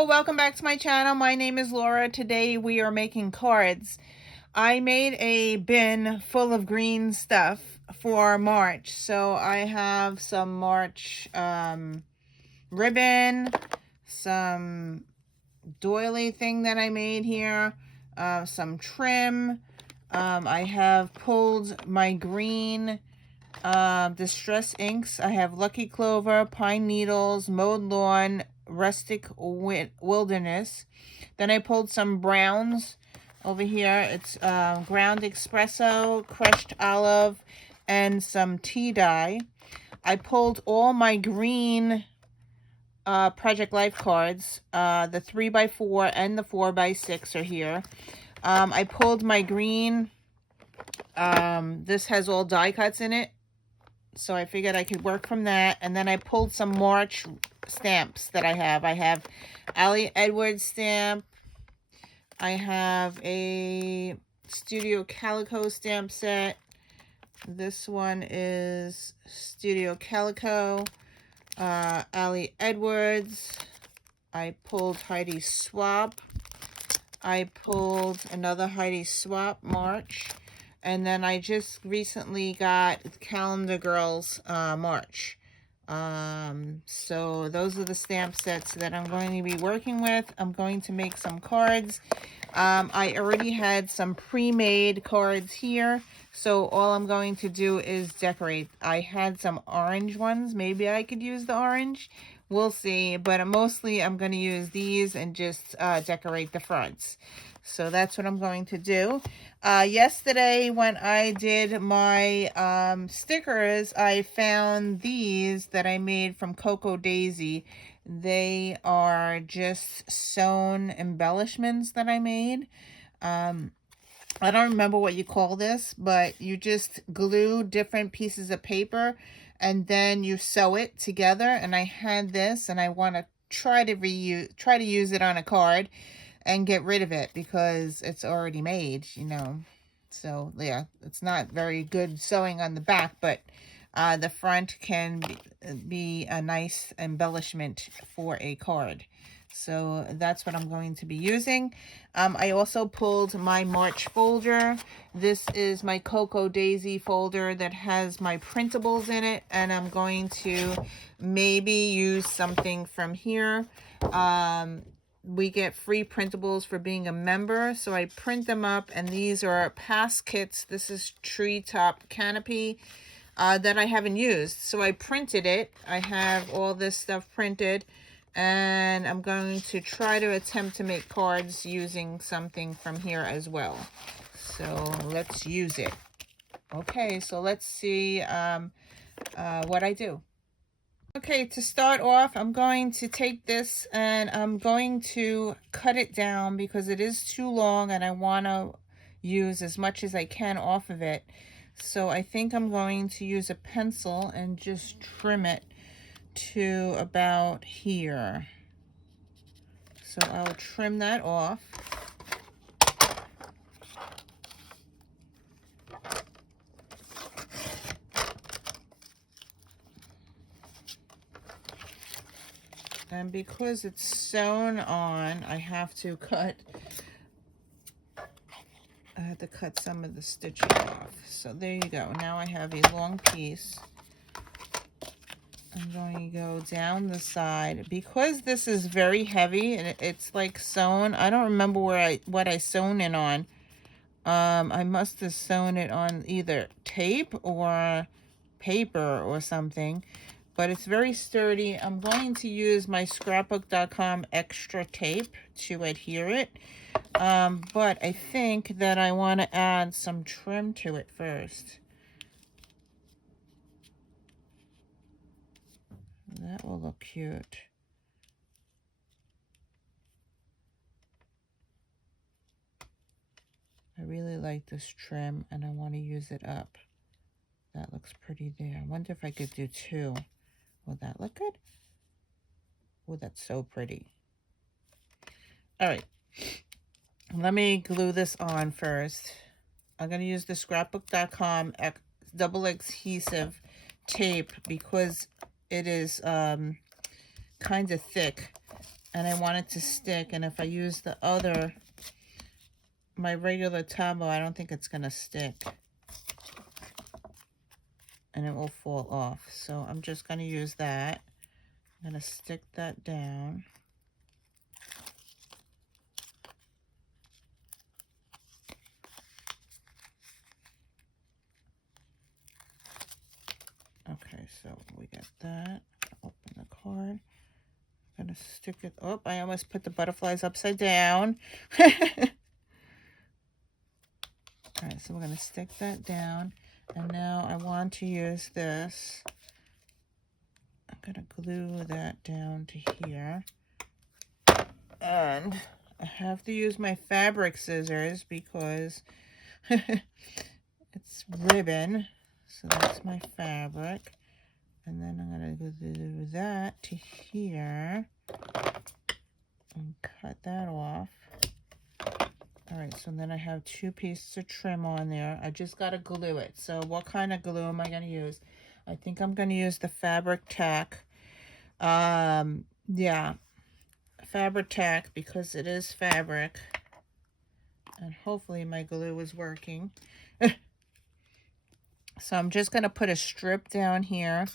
Hello, welcome back to my channel. My name is Laura. Today we are making cards. I made a bin full of green stuff for March. So I have some March ribbon, some doily thing that I made here, some trim. I have pulled my green distress inks. I have Lucky Clover, Pine Needles, Mowed Lawn, Rustic Wilderness. Then I pulled some browns over here. It's ground espresso, crushed olive, and some tea dye. I pulled all my green Project Life cards. The 3x4 and the 4x6 are here. I pulled my green. This has all die cuts in it, so I figured I could work from that. And then I pulled some March stamps that I have. I have Ali Edwards stamp. I have a Studio Calico stamp set. This one is Studio Calico, Ali Edwards. I pulled Heidi Swapp. I pulled another Heidi Swapp March. And then I just recently got Calendar Girls March. So those are the stamp sets that I'm going to be working with. I'm going to make some cards. I already had some pre-made cards here, so all I'm going to do is decorate. I had some orange ones. Maybe I could use the orange. We'll see, but mostly I'm going to use these and just decorate the fronts. So that's what I'm going to do. Yesterday when I did my stickers, I found these that I made from Cocoa Daisy. They are just sewn embellishments that I made. I don't remember what you call this, but you just glue different pieces of paper and then you sew it together. And I had this, and I want to try to use it on a card and get rid of it because it's already made, you know. So yeah, it's not very good sewing on the back, but the front can be a nice embellishment for a card. So that's what I'm going to be using. I also pulled my March folder. This is my Cocoa Daisy folder that has my printables in it, and I'm going to maybe use something from here. We get free printables for being a member, so I print them up, and these are past kits. This is Treetop Canopy that I haven't used, so I printed it. I have all this stuff printed, and I'm going to try to attempt to make cards using something from here as well. So let's use it. Okay, so let's see what I do. Okay, to start off, I'm going to take this and I'm going to cut it down because it is too long and I want to use as much as I can off of it. So I think I'm going to use a pencil and just trim it to about here. So I'll trim that off. And because it's sewn on, I have to cut some of the stitching off. So there you go. Now I have a long piece. I'm going to go down the side. Because this is very heavy and it's like sewn, I don't remember what I sewn it on. I must have sewn it on either tape or paper or something. But it's very sturdy. I'm going to use my scrapbook.com extra tape to adhere it. But I think that I want to add some trim to it first. That will look cute. I really like this trim and I want to use it up. That looks pretty there. I wonder if I could do two. Will that look good? Oh, that's so pretty. All right. Let me glue this on first. I'm going to use the scrapbook.com double adhesive tape because it is kind of thick. and I want it to stick. And if I use the other, my regular Tombow, I don't think it's going to stick. And it will fall off. So I'm just going to use that. I'm going to stick that down. Okay, so we got that. Open the card. I'm going to stick it. Oh, I almost put the butterflies upside down. Alright, so we're going to stick that down. And now I want to use this. I'm going to glue that down to here. And I have to use my fabric scissors because it's ribbon. So that's my fabric. And then I'm going to glue that to here and cut that off. Alright, so then I have 2 pieces of trim on there. I just got to glue it. So what kind of glue am I going to use? I think I'm going to use the Fabric Tac. Yeah, Fabric Tac, because it is fabric. And hopefully my glue is working. So I'm just going to put a strip down here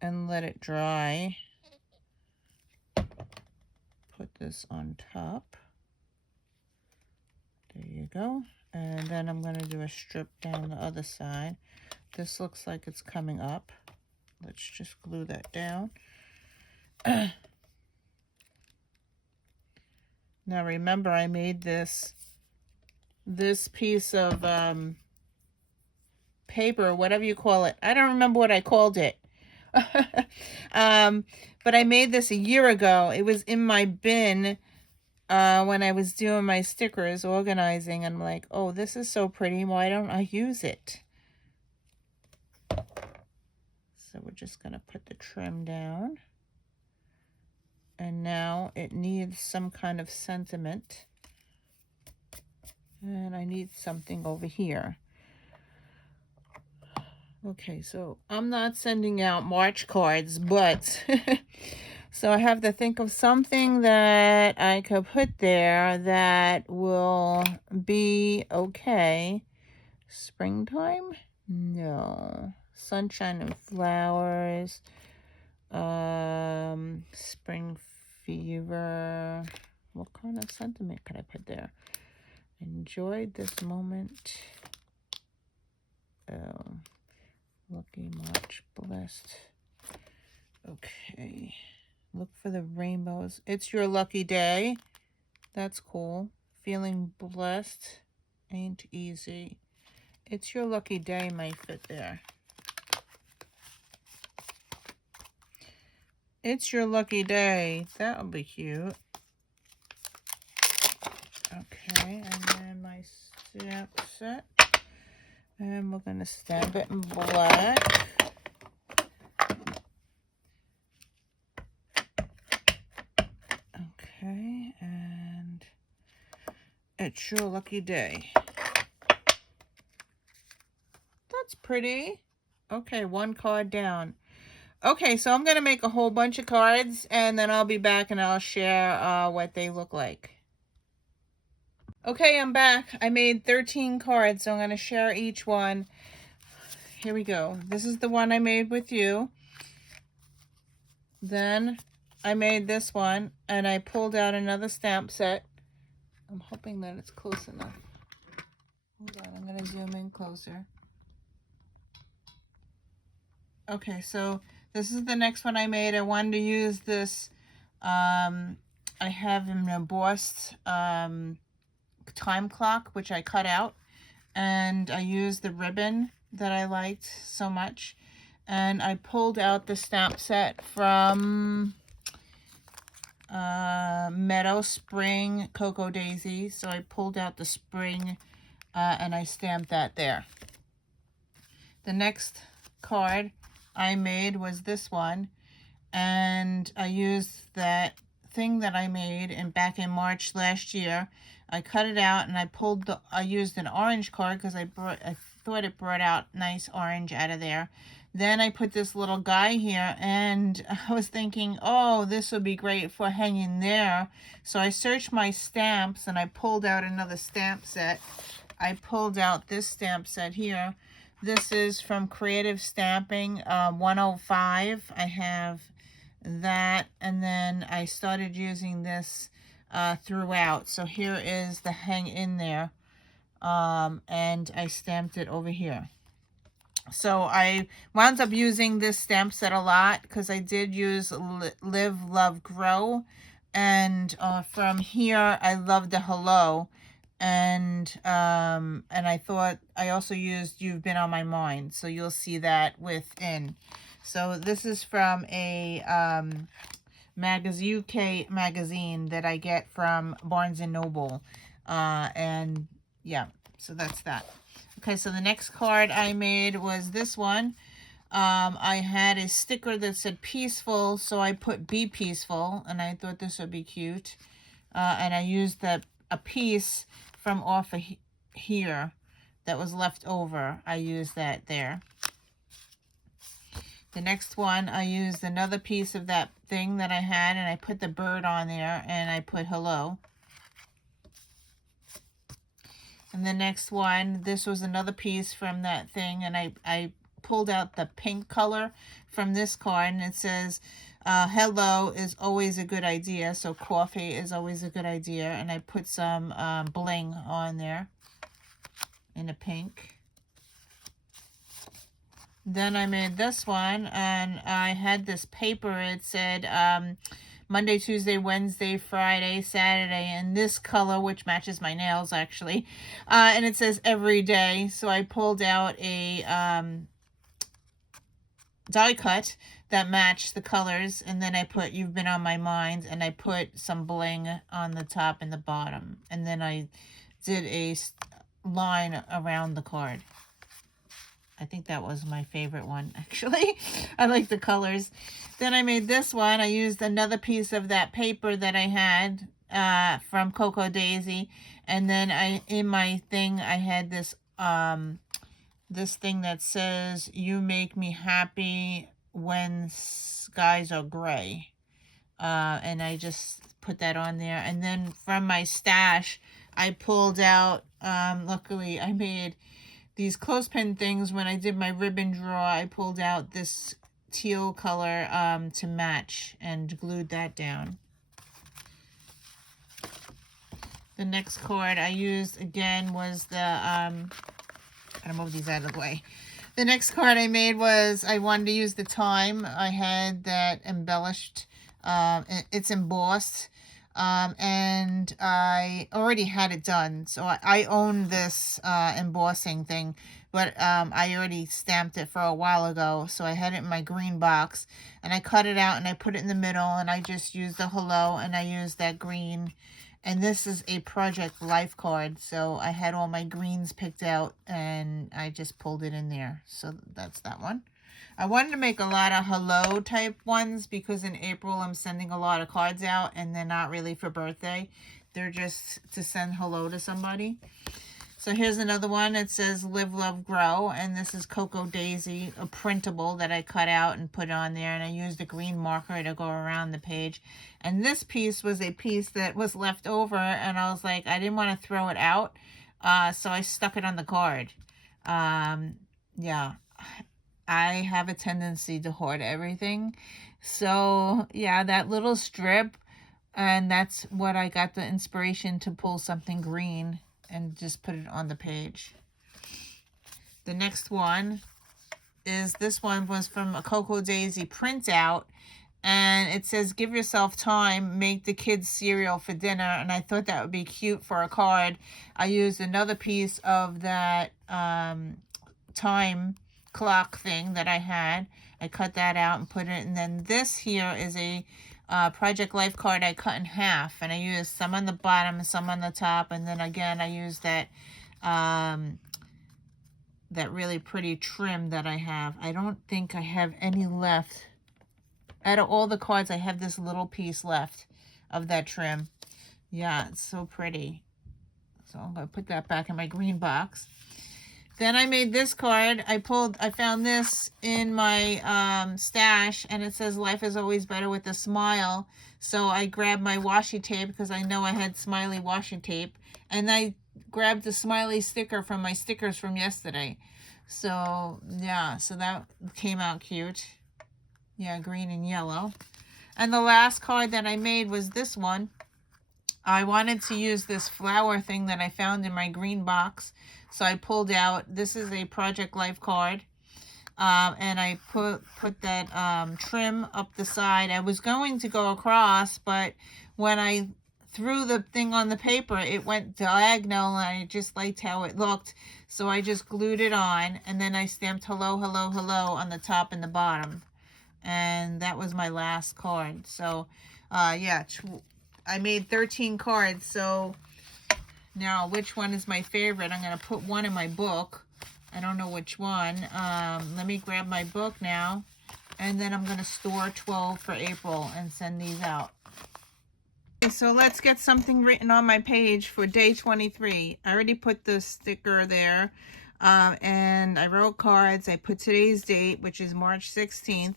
and let it dry. Put this on top. There you go. And then I'm going to do a strip down the other side. This looks like it's coming up. Let's just glue that down. Now remember, I made this piece of paper, whatever you call it. I don't remember what I called it. But I made this a year ago. It was in my bin when I was doing my stickers, organizing. I'm like, oh, this is so pretty. Why don't I use it? So we're just going to put the trim down. And now it needs some kind of sentiment. And I need something over here. Okay, so I'm not sending out March cards, but so I have to think of something that I could put there that will be okay. Springtime? No. Sunshine and flowers. Spring fever. What kind of sentiment could I put there? Enjoyed this moment. Oh, lucky March, blessed. Okay, look for the rainbows. It's your lucky day. That's cool. Feeling blessed ain't easy. It's your lucky day might fit there. It's your lucky day. That'll be cute. Okay, and then my stamp set. And we're going to stamp it in black. Okay, and it's your lucky day. That's pretty. Okay, 1 card down. Okay, so I'm going to make a whole bunch of cards, and then I'll be back and I'll share what they look like. Okay, I'm back. I made 13 cards, so I'm going to share each one. Here we go. This is the one I made with you. Then I made this one, and I pulled out another stamp set. I'm hoping that it's close enough. Hold on, I'm going to zoom in closer. Okay, so this is the next one I made. I wanted to use this. I have an embossed time clock, which I cut out, and I used the ribbon that I liked so much, and I pulled out the stamp set from Meadow Spring Cocoa Daisy. So I pulled out the spring and I stamped that there. The next card I made was this one, and I used that thing that I made back in March last year. I cut it out and I used an orange card because I thought it brought out nice orange out of there. Then I put this little guy here, and I was thinking, oh, this would be great for hanging there. So I searched my stamps, and I pulled out another stamp set. I pulled out this stamp set here. This is from Creative Stamping 105. I have that, and then I started using this throughout. So here is the hang in there, and I stamped it over here. So I wound up using this stamp set a lot because I did use Live, Love, Grow. And from here, I love the hello. And I thought I also used You've Been on My Mind. So you'll see that within. So this is from a UK magazine that I get from Barnes & Noble. And yeah, so that's that. Okay, so the next card I made was this one. I had a sticker that said peaceful, so I put be peaceful, and I thought this would be cute. And I used a piece from off of here that was left over. I used that there. The next one, I used another piece of that thing that I had, and I put the bird on there, and I put hello. And the next one, this was another piece from that thing, and I pulled out the pink color from this card, and it says, hello is always a good idea, so coffee is always a good idea, and I put some bling on there in a pink. Then I made this one, and I had this paper. It said Monday, Tuesday, Wednesday, Friday, Saturday, in this color, which matches my nails, actually. And it says every day. So I pulled out a die cut that matched the colors, and then I put You've Been on My Mind, and I put some bling on the top and the bottom. And then I did a line around the card. I think that was my favorite one, actually. I like the colors. Then I made this one. I used another piece of that paper that I had from Cocoa Daisy. And then in my thing, I had this this thing that says, you make me happy when skies are gray. And I just put that on there. And then from my stash, I pulled out, luckily I made these clothespin things. When I did my ribbon draw, I pulled out this teal color to match and glued that down. The next card I used again was the, I'm gonna move these out of the way. The next card I made was, I wanted to use the time. I had that embellished, it's embossed. And I already had it done. So I own this embossing thing, but I already stamped it for a while ago. So I had it in my green box, and I cut it out and I put it in the middle, and I just used the hello, and I used that green. And this is a Project Life card. So I had all my greens picked out, and I just pulled it in there. So that's that one. I wanted to make a lot of hello type ones because in April I'm sending a lot of cards out, and they're not really for birthday. They're just to send hello to somebody. So here's another one. It says Live, Love, Grow, and this is Cocoa Daisy, a printable that I cut out and put on there, and I used a green marker to go around the page. And this piece was a piece that was left over, and I was like, I didn't want to throw it out, so I stuck it on the card. Yeah. I have a tendency to hoard everything. So, yeah, that little strip, and that's what I got the inspiration to pull something green and just put it on the page. The next one is, this one was from a Cocoa Daisy printout, and it says, give yourself time, make the kids cereal for dinner, and I thought that would be cute for a card. I used another piece of that time clock thing that I had. I cut that out and put it, and then this here is a Project Life card I cut in half, and I used some on the bottom and some on the top, and then again I used that that really pretty trim that I have. I don't think I have any left. Out of all the cards, I have this little piece left of that trim. Yeah, it's so pretty. So I'm going to put that back in my green box. Then I made this card. I found this in my stash, and it says life is always better with a smile. So I grabbed my washi tape because I know I had smiley washi tape, and I grabbed the smiley sticker from my stickers from yesterday. So yeah, so that came out cute. Yeah, green and yellow. And the last card that I made was this one. I wanted to use this flower thing that I found in my green box. So I pulled out, this is a Project Life card. And I put that trim up the side. I was going to go across, but when I threw the thing on the paper, it went diagonal, and I just liked how it looked. So I just glued it on, and then I stamped hello, hello, hello on the top and the bottom. And that was my last card. So, yeah, I made 13 cards. So now which one is my favorite? I'm going to put one in my book. I don't know which one. Let me grab my book now. And then I'm going to store 12 for April and send these out. Okay, so let's get something written on my page for day 23. I already put the sticker there. And I wrote cards. I put today's date, which is March 16th.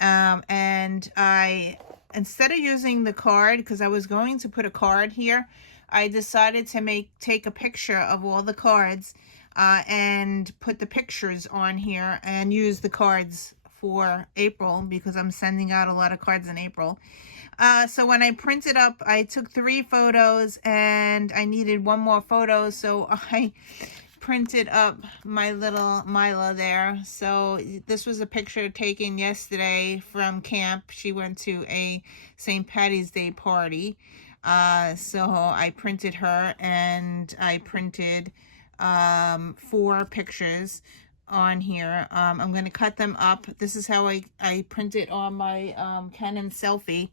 And instead of using the card, because I was going to put a card here, I decided to take a picture of all the cards and put the pictures on here and use the cards for April, because I'm sending out a lot of cards in April. So when I printed up, I took 3 photos and I needed 1 more photo, so I printed up my little Mila there. So this was a picture taken yesterday from camp. She went to a St. Patty's Day party. So I printed her, and I printed 4 pictures on here. I'm going to cut them up. This is how I print it on my Canon Selfie.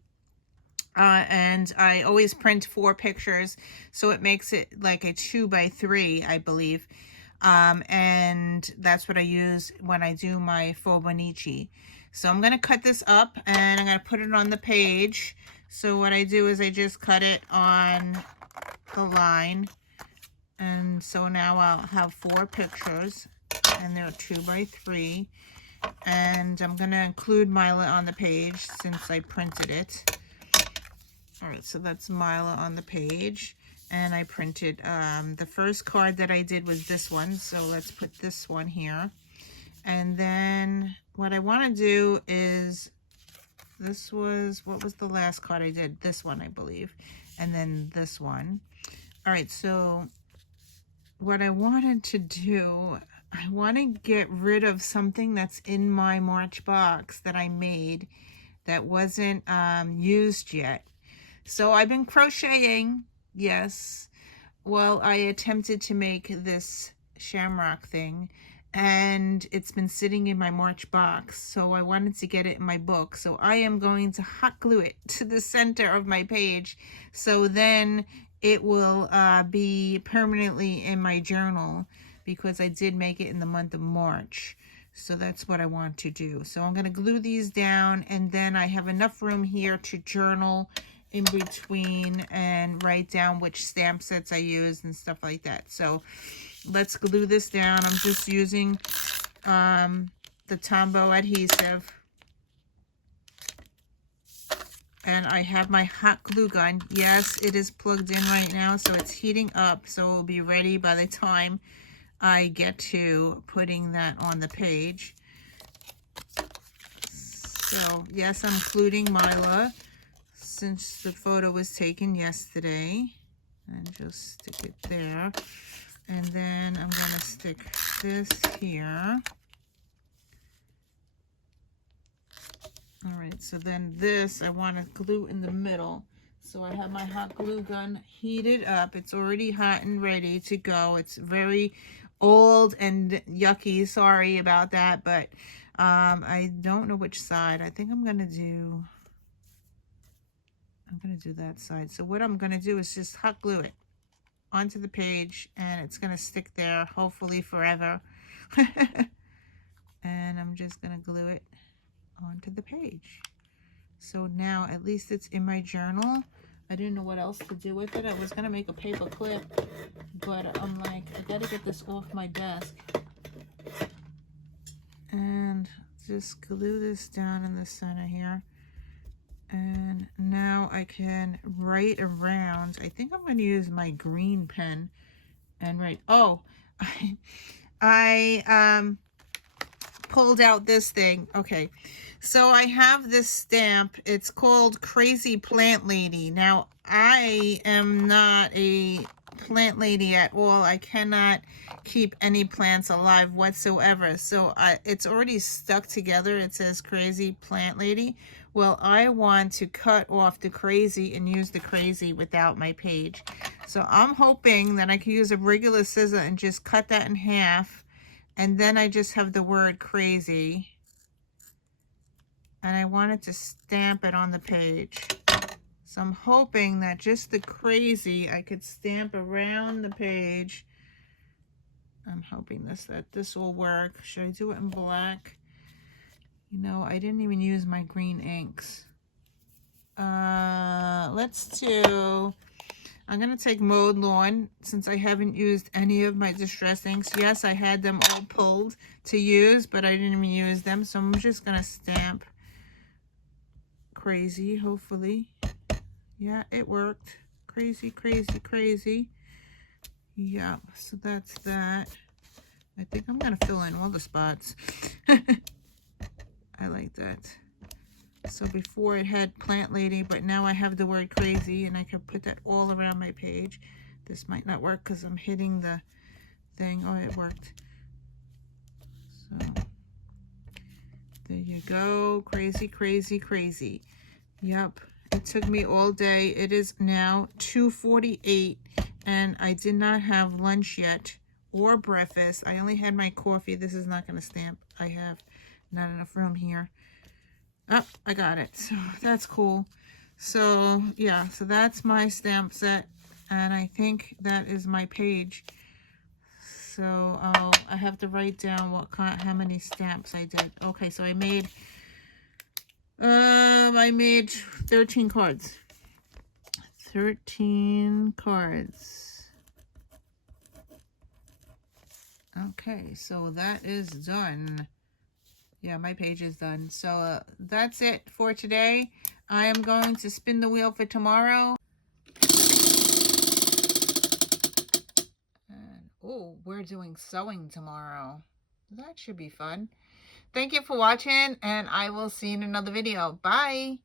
And I always print 4 pictures, so it makes it like a 2x3, I believe. And that's what I use when I do my Fobonichi. So I'm going to cut this up, and I'm going to put it on the page. So what I do is I just cut it on the line. And so now I'll have 4 pictures, and they're 2x3. And I'm going to include Mila on the page since I printed it. All right, so that's Mila on the page, and I printed, the first card that I did was this one, so let's put this one here. And then what I want to do is, what was the last card I did? This one, I believe, and then this one. All right, so what I wanted to do, I want to get rid of something that's in my March box that I made that wasn't used yet. So I've been crocheting, yes. Well, I attempted to make this shamrock thing, and it's been sitting in my March box. So I wanted to get it in my book. So I am going to hot glue it to the center of my page. So then it will be permanently in my journal, because I did make it in the month of March. So that's what I want to do. So I'm going to glue these down, and then I have enough room here to journal in between and write down which stamp sets I use and stuff like that. So let's glue this down. I'm just using the Tombow adhesive, and I have my hot glue gun. Yes, it is plugged in right now, so it's heating up, so it will be ready by the time I get to putting that on the page. So yes, I'm including Mila, since the photo was taken yesterday, and just stick it there. And then I'm going to stick this here. All right, so then this I want to glue in the middle. So I have my hot glue gun heated up. It's already hot and ready to go. It's very old and yucky. Sorry about that, but I don't know which side. I think I'm going to do that side. So what I'm going to do is just hot glue it onto the page, and it's going to stick there hopefully forever. And I'm just going to glue it onto the page. So now at least it's in my journal. I didn't know what else to do with it. I was going to make a paper clip, but I'm like, I got to get this off my desk. And just glue this down in the center here. And now I can write around. I think I'm going to use my green pen and write. Oh, I pulled out this thing. Okay, so I have this stamp. It's called Crazy Plant Lady. Now, I am not a plant lady at all. I cannot keep any plants alive whatsoever. So it's already stuck together. It says Crazy Plant Lady. Well, I want to cut off the crazy and use the crazy without my page. So I'm hoping that I can use a regular scissor and just cut that in half. And then I just have the word crazy. And I wanted to stamp it on the page. So I'm hoping that just the crazy I could stamp around the page. I'm hoping that this will work. Should I do it in black? You know, I didn't even use my green inks. Let's do... I'm going to take Mowed Lawn since I haven't used any of my distress inks. Yes, I had them all pulled to use, but I didn't even use them. So I'm just going to stamp Crazy, hopefully. Yeah, it worked. Crazy, crazy, crazy. Yeah, so that's that. I think I'm going to fill in all the spots. I like that. So before it had Plant Lady, but now I have the word crazy, and I can put that all around my page. This might not work because I'm hitting the thing. Oh, it worked. So there you go. Crazy, crazy, crazy. Yep. It took me all day. It is now 2:48, and I did not have lunch yet or breakfast. I only had my coffee. This is not going to stamp. I have not enough room here. Oh, I got it. So that's cool. So yeah, so that's my stamp set, and I think that is my page. So I have to write down how many stamps I did. Okay, so I made 13 cards. 13 cards. Okay, so that is done. Yeah, my page is done. So that's it for today. I am going to spin the wheel for tomorrow. And, oh, we're doing sewing tomorrow. That should be fun. Thank you for watching, and I will see you in another video. Bye.